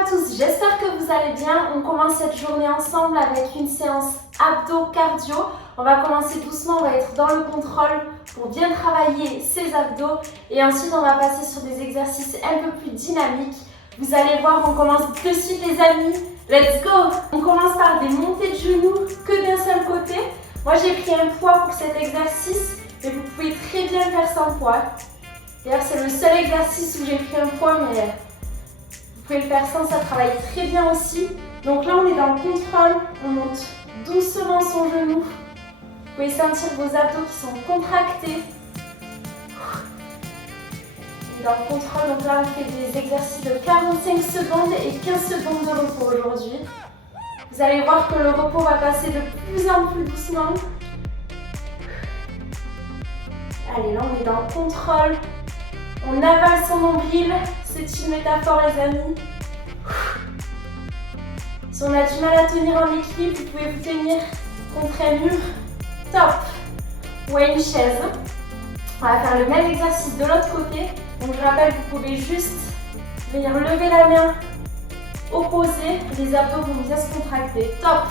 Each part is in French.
à tous, j'espère que vous allez bien. On commence cette journée ensemble avec une séance abdos cardio. On va commencer doucement, on va être dans le contrôle pour bien travailler ses abdos. Et ensuite, on va passer sur des exercices un peu plus dynamiques. Vous allez voir, on commence de suite les amis. Let's go! On commence par des montées de genoux que d'un seul côté. Moi, j'ai pris un poids pour cet exercice, mais vous pouvez très bien le faire sans poids. D'ailleurs, c'est le seul exercice où j'ai pris un poids, mais vous pouvez le faire sans, ça travaille très bien aussi. Donc là, on est dans le contrôle, on monte doucement son genou. Vous pouvez sentir vos abdos qui sont contractés. On est dans le contrôle, donc là, on fait des exercices de 45 secondes et 15 secondes de repos aujourd'hui. Vous allez voir que le repos va passer de plus en plus doucement. Allez, là, on est dans le contrôle. On avale son nombril. C'est une métaphore, les amis. Si on a du mal à tenir en équilibre, vous pouvez vous tenir contre un mur. Top. Ou à une chaise. On va faire le même exercice de l'autre côté. Donc, je rappelle, vous pouvez juste venir lever la main opposée. Les abdos vont bien se contracter. Top.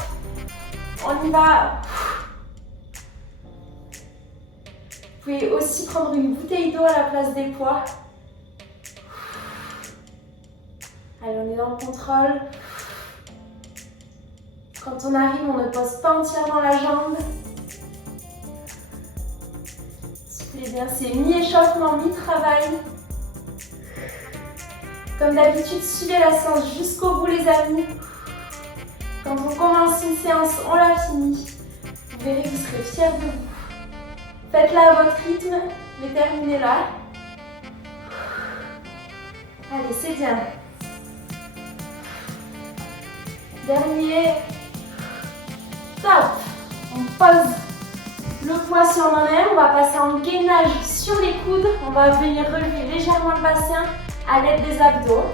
On y va. Vous pouvez aussi prendre une bouteille d'eau à la place des poids. Allez, on est dans le contrôle. Quand on arrive, on ne pose pas entièrement la jambe. Soufflez bien, c'est mi-échauffement, mi-travail. Comme d'habitude, suivez la séance jusqu'au bout, les amis. Quand on commence une séance, on la finit. Vous verrez que vous serez fiers de vous. Faites-la à votre rythme, mais terminez-la. Allez, c'est bien. Dernier. Top. On pose le poids sur nos mains. On va passer en gainage sur les coudes. On va venir relever légèrement le bassin à l'aide des abdos.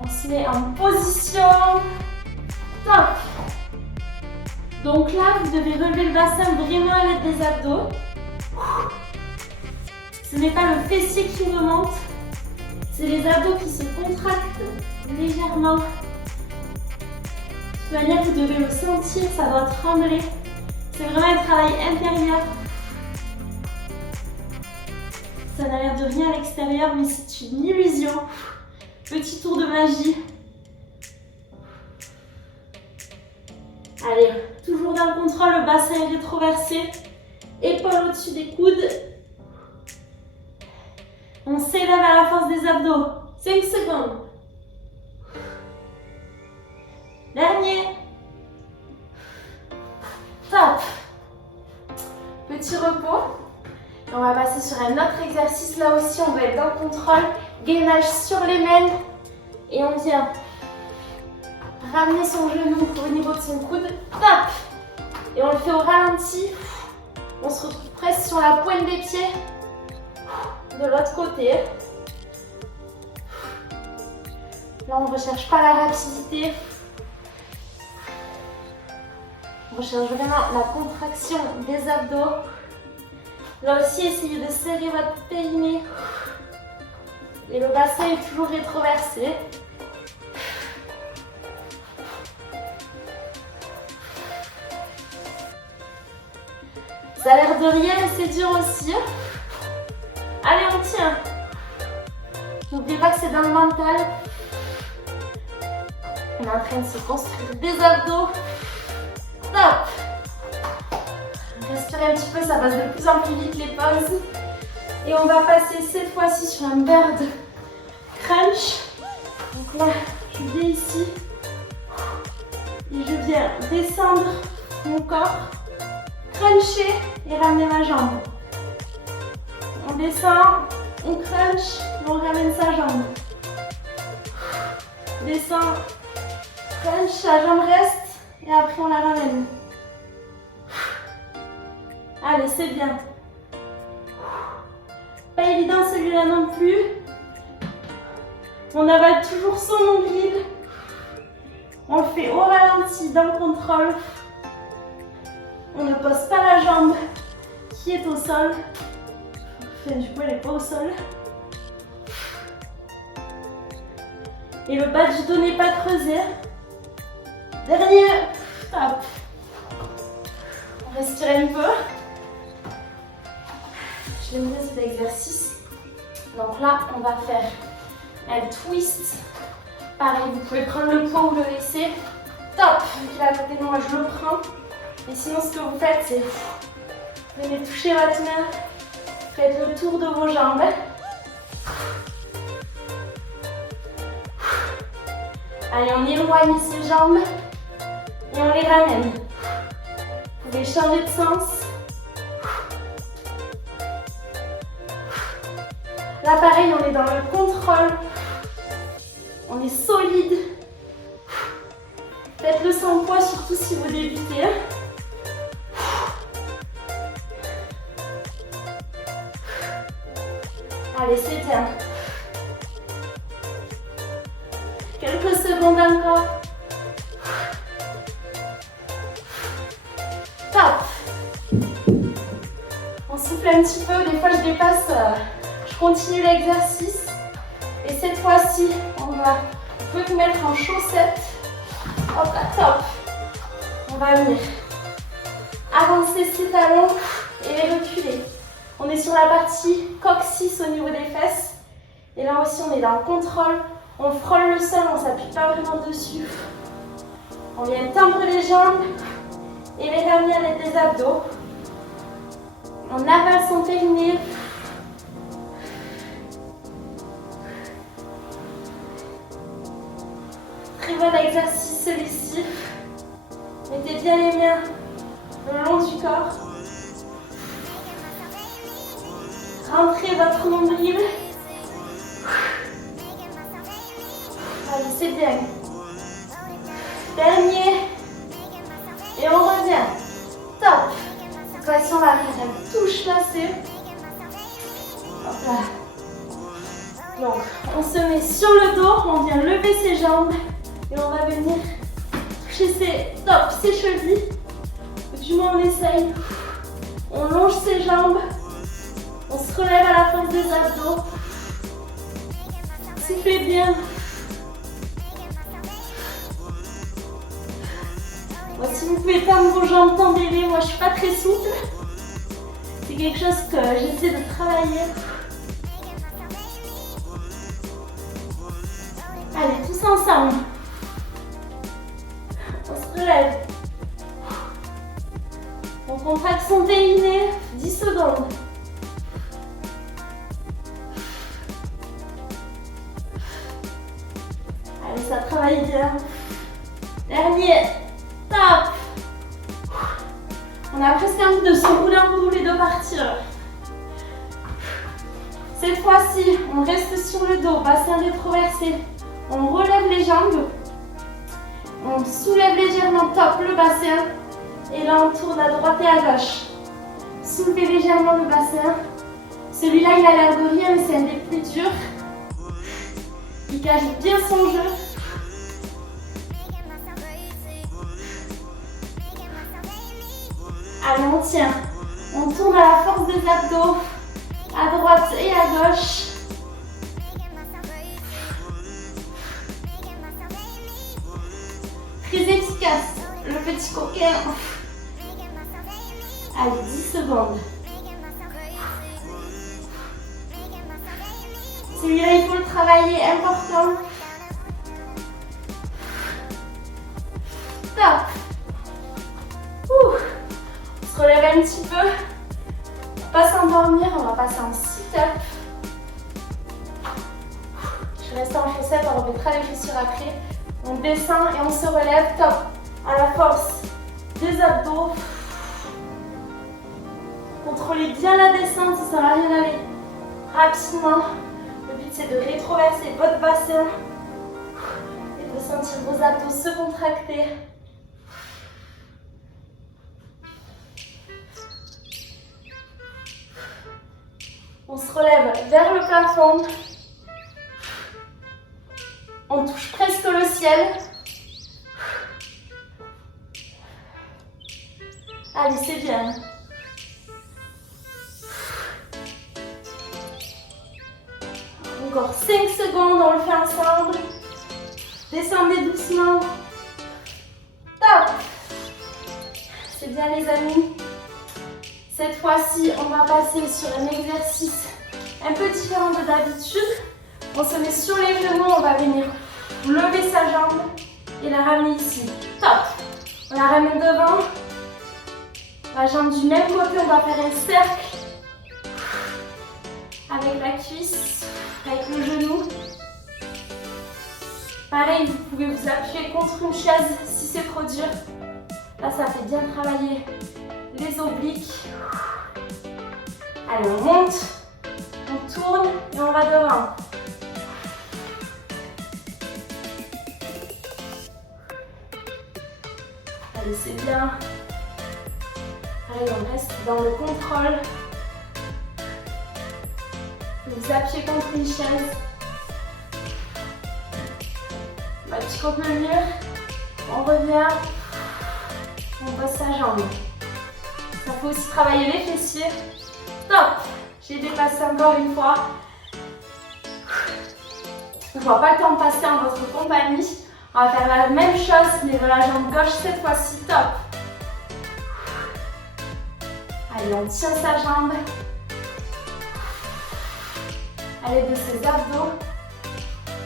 On se met en position. Top. Donc là, vous devez relever le bassin vraiment à l'aide des abdos. Ce n'est pas le fessier qui remonte, c'est les abdos qui se contractent légèrement. De toute manière, vous devez le sentir, ça doit trembler. C'est vraiment un travail intérieur. Ça n'a l'air de rien à l'extérieur, mais c'est une illusion. Petit tour de magie. Allez, toujours dans le contrôle, le bassin est rétroversé. Épaules au-dessus des coudes. On s'élève à la force des abdos. 5 secondes. Dernier. Top. Petit repos. Et on va passer sur un autre exercice. Là aussi, on va être dans le contrôle. Gainage sur les mains. Et on vient ramener son genou au niveau de son coude. Top. Et on le fait au ralenti. On se retrouve presque sur la pointe des pieds. De l'autre côté. Là, on ne recherche pas la rapidité. On recherche vraiment la contraction des abdos. Là aussi, essayez de serrer votre périnée. Et le bassin est toujours rétroversé. Ça a l'air de rien, mais c'est dur aussi. Allez, on tient. N'oubliez pas que c'est dans le mental. On est en train de se construire des abdos. Top. Respirez un petit peu, ça passe de plus en plus vite les pauses. Et on va passer cette fois-ci sur un bird crunch. Donc là, je viens ici. Et je viens descendre mon corps. Cruncher et ramener ma jambe. On descend, on crunch et on ramène sa jambe. Descend, crunch, la jambe reste et après on la ramène. Allez, c'est bien. Pas évident celui-là non plus. On avale toujours son nombril. On le fait au ralenti, dans le contrôle. On ne pose pas la jambe qui est au sol. Enfin, du coup, elle n'est pas au sol. Et le bas du dos n'est pas creusé. Dernier. Top. On respire un peu. J'aime bien cet exercice. Donc là, on va faire un twist. Pareil, vous pouvez prendre le poids ou le laisser. Top. Vu qu'il est à côté de moi, je le prends. Et sinon, ce que vous faites, c'est vous venez toucher votre main. Faites le tour de vos jambes. Allez, on éloigne ces jambes et on les ramène. Vous pouvez changer de sens. Là, pareil, on est dans le contrôle. On est solide. Faites-le sans poids, surtout si vous débutez. Allez, c'est bien. Quelques secondes encore. Top. On souffle un petit peu. Des fois, je dépasse. Je continue l'exercice. Et cette fois-ci, vous pouvez vous mettre en chaussettes. Hop là, top. On va venir avancer ses talons et les reculer. On est sur la partie coccyx au niveau des fesses. Et là aussi, on est dans le contrôle. On frôle le sol, on ne s'appuie pas vraiment dessus. On vient tendre les jambes et les ramener à l'aide des abdos. On avale son périnée. Très bon exercice celui-ci. Mettez bien les mains le long du corps. Rentrez votre nombril. Allez, c'est bien. Dernier. Et on revient. Top. Cette fois-ci, on va faire une touche lacée. Hop là. Donc, on se met sur le dos. On vient lever ses jambes. Et on va venir toucher ses chevilles. Du moins, on essaye. On longe ses jambes. On se relève à la force des abdos. Soufflez bien. Moi, si vous pouvez tendre vos jambes, tendez-les. Moi, je ne suis pas très souple. C'est quelque chose que j'essaie de travailler. Allez, tous ensemble. On se relève. On contracte son périnée. 10 secondes. Allez, ça travaille bien. Dernier. Top. On a presque envie de se rouler en boule et de partir. Cette fois-ci, on reste sur le dos, bassin rétroversé. On relève les jambes. On soulève légèrement, top, le bassin. Et là, on tourne à droite et à gauche. Soulevez légèrement le bassin. Celui-là, il a l'air de rien, mais c'est un des plus durs. Il cache bien son jeu. Allez, on tient. On tourne à la force des abdos, à droite et à gauche. Très efficace, le petit coquin. Allez, 10 secondes. Celui-là, il faut le travailler, important. Top. On se relève un petit peu. Pour pas s'endormir, on va passer en sit-up. Je reste en chaussettes, on remettra les chaussures après. On descend et on se relève, top. À la force des abdos. Contrôlez bien la descente, ça ne sert à rien d'aller rapidement. Le but c'est de rétroverser votre bassin et de sentir vos abdos se contracter. On se relève vers le plafond. On touche presque le ciel. Allez, c'est bien. Encore 5 secondes, on le fait ensemble. Descendez doucement. Top. C'est bien les amis. Cette fois-ci, on va passer sur un exercice un peu différent de d'habitude. On se met sur les genoux, on va venir lever sa jambe et la ramener ici. Top. On la ramène devant. La jambe du même côté, on va faire un cercle avec la cuisse, avec le genou. Pareil, vous pouvez vous appuyer contre une chaise si c'est trop dur. Là, ça fait bien travailler les obliques. Allez, on monte, on tourne et on va devant. Allez, c'est bien. Allez, on reste dans le contrôle. Vous appuyez contre une chaise. On appuie contre le mur. On revient. On bosse sa jambe. Ça faut aussi travailler les fessiers. Top! J'ai dépassé encore une fois. Je ne vois pas le temps passer en votre compagnie. On va faire la même chose, mais de la jambe gauche cette fois-ci. Top! Allez, on tient sa jambe. Allez, de ses abdos.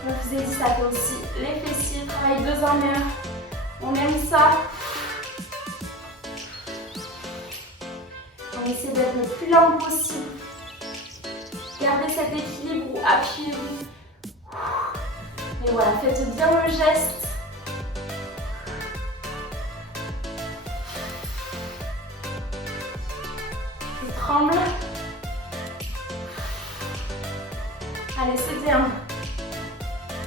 Comme je vous ai dit, ça fait aussi les fessiers. Travaille 2 en 1. On aime ça. On essaie d'être le plus lent possible. Gardez cet équilibre ou appuyez-vous. Et voilà, faites bien le geste. Je tremble. Allez, c'est bien.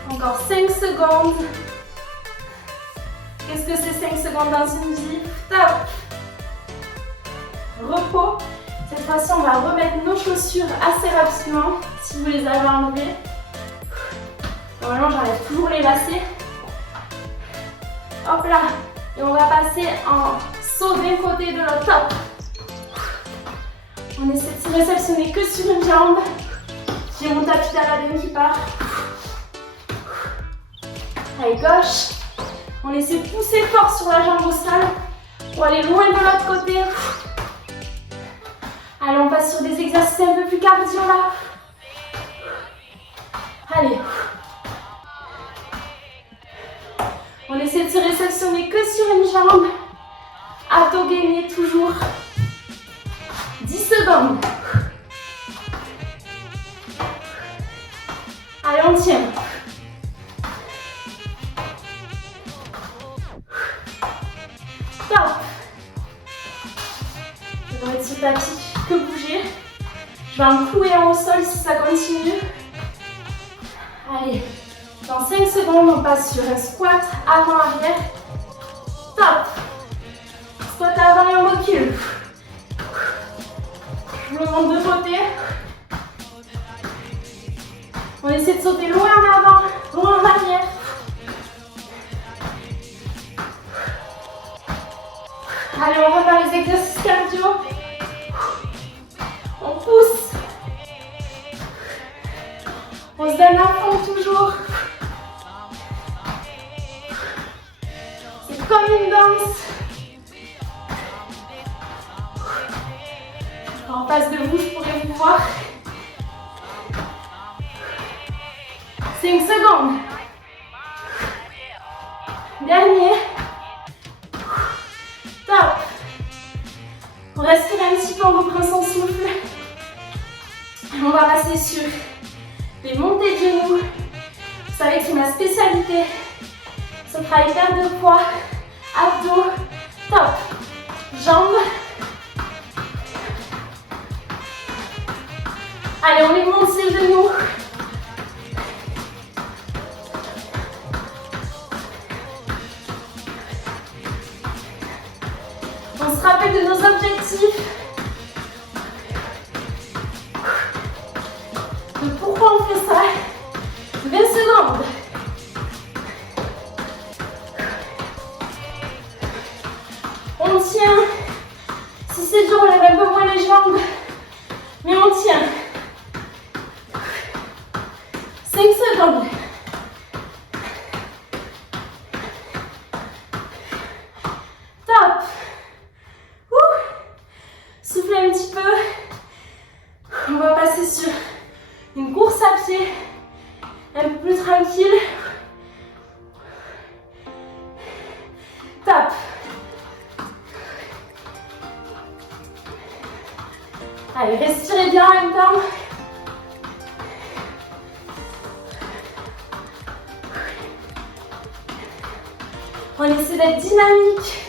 Encore 5 secondes. Qu'est-ce que c'est 5 secondes dans une vie? Top! Repos. Cette fois-ci, on va remettre nos chaussures assez rapidement si vous les avez enlevées. Normalement, j'enlève toujours les lacets. Hop là. Et on va passer en saut d'un côté et de l'autre. Top. On essaie de se réceptionner que sur une jambe. J'ai mon tapis d'Aladin qui part. Allez, gauche. On essaie de pousser fort sur la jambe au sol pour aller loin de l'autre côté. Allez, on passe sur des exercices un peu plus cardio là. Allez. On essaie de se réceptionner que sur une jambe. Abdos gainés toujours. 10 secondes. Allez, on tient. Top. Je vais mettre ce tapis que bouger. Je vais me clouer au sol si ça continue. Allez, dans 5 secondes, on passe sur un squat avant-arrière. Top. Squat avant et on recule. Je me monte de côté. On essaie de sauter loin en avant, loin en arrière. Allez, on repart les exercices cardio. On pousse. On se donne à fond toujours. C'est comme une danse. En face de vous, je pourrais vous voir. 5 secondes. Dernier. Top. On respire un petit peu, on reprend son souffle. On va passer sur les montées de genoux. Vous savez que c'est ma spécialité. Ce travail perte de poids, abdos. Top. Jambes. Allez, on les monte ces genoux. On se rappelle de nos objectifs. De pourquoi on fait ça. 20 secondes. On tient. Si c'est dur, on lève un peu moins les jambes. Mais on tient. 5 secondes. Allez, respirez bien en même temps. On essaie d'être dynamique.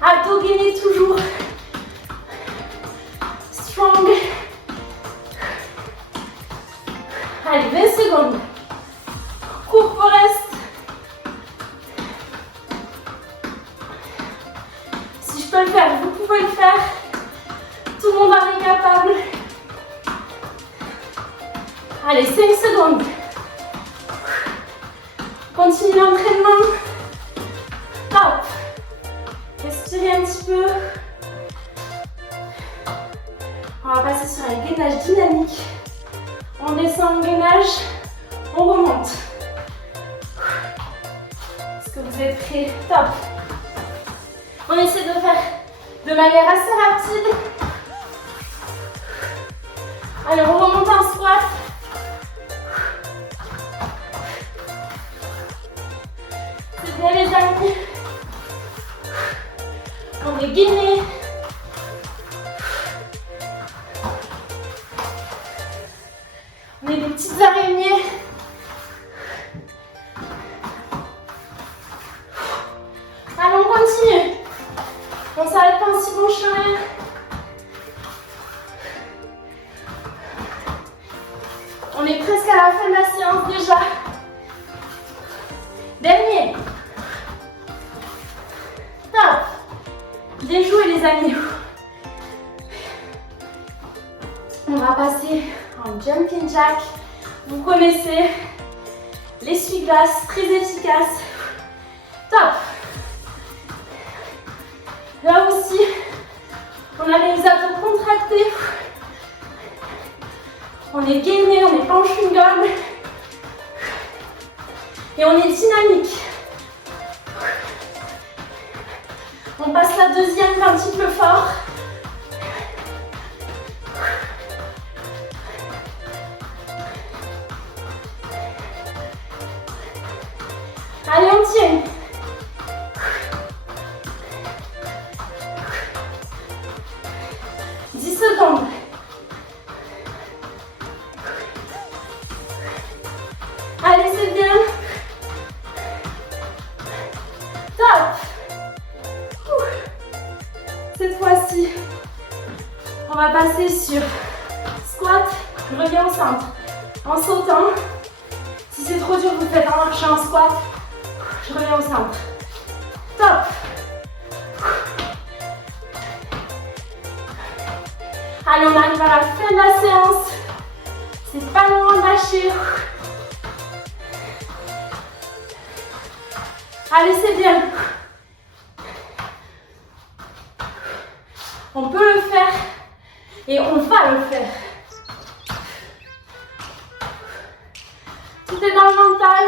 Abdos gainés toujours. Strong. Allez, 20 secondes. Court pour reste. Si je peux le faire, vous pouvez le faire. Tout le monde en est capable. Allez, 5 secondes. Continue l'entraînement. Top. Respirez un petit peu. On va passer sur un gainage dynamique. On descend en gainage. On remonte. Est-ce que vous êtes prêts? Top. On essaie de faire de manière assez rapide. Allez, on remonte en squat. C'est bien les amis. On est gainé. On est des petites araignées. Allez, on continue. On ne s'arrête pas en si bon chemin. On est presque à la fin de la séance déjà. Dernier. Top. Bien joué les amis. On va passer en jumping jack. Vous connaissez l'essuie-glace, très efficace. Top. Là aussi, on a les abdos contractés. On est gainé, on est pas en chewing-gum. Et on est dynamique. On passe la deuxième un petit peu fort. Allez, on tient. Secondes. Allez, c'est bien. Top. Cette fois-ci, on va passer sur squat, reviens au centre. En sautant. Si c'est trop dur, vous faites en marchant en squat. Je reviens au centre. Top. Allez, on arrive à la fin de la séance. C'est pas loin de lâcher. Allez, c'est bien. On peut le faire et on va le faire. Tout est dans le mental.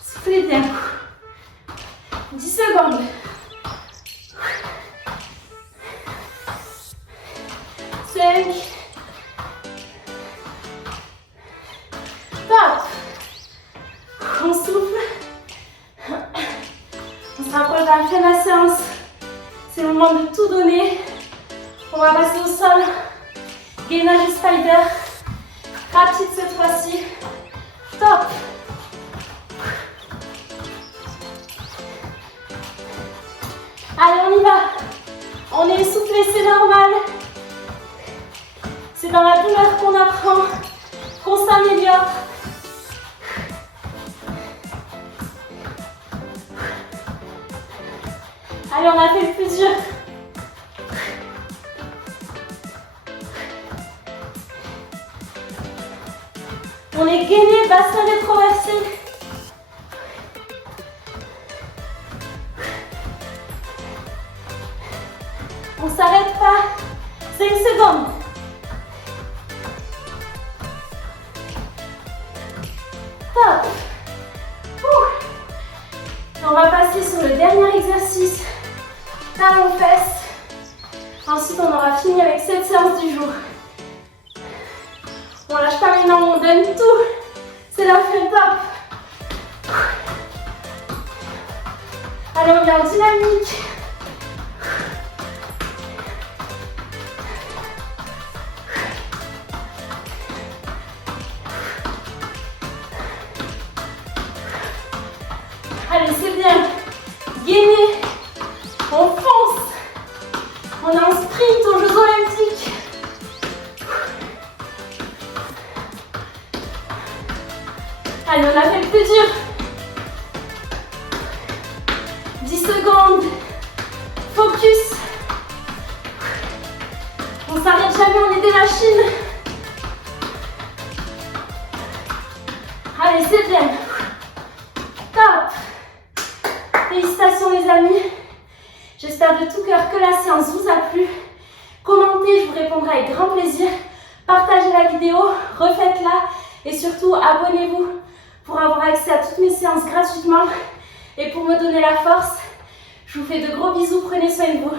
Soufflez bien. 10 secondes. 5. Top. On souffle. On se rapproche de la fin de la séance. C'est le moment de tout donner. On va passer au sol. Gainage spider. Rapide cette fois-ci. Top. Allez, on y va. On est essoufflé, c'est normal. C'est dans la douleur qu'on apprend, qu'on s'améliore. Allez, on a fait le plus dur. On est gainé, bassin rétroversé. On ne s'arrête pas. 5 secondes. Top. Et on va passer sur le dernier exercice. Talons-fesses. Ensuite, on aura fini avec cette séance du jour. On lâche pas maintenant, on donne tout. C'est la fin, top. Allez, on vient en dynamique. Allez, c'est bien. Gainez. On fonce. On est en sprint aux Jeux Olympiques. Allez, on a fait le plus dur. 10 secondes. Focus. On s'arrête jamais, on est des machines. Allez, c'est bien. Top. Félicitations les amis. J'espère de tout cœur que la séance vous a plu. Commentez, je vous répondrai avec grand plaisir. Partagez la vidéo, refaites-la et surtout abonnez-vous pour avoir accès à toutes mes séances gratuitement et pour me donner la force. Je vous fais de gros bisous, prenez soin de vous.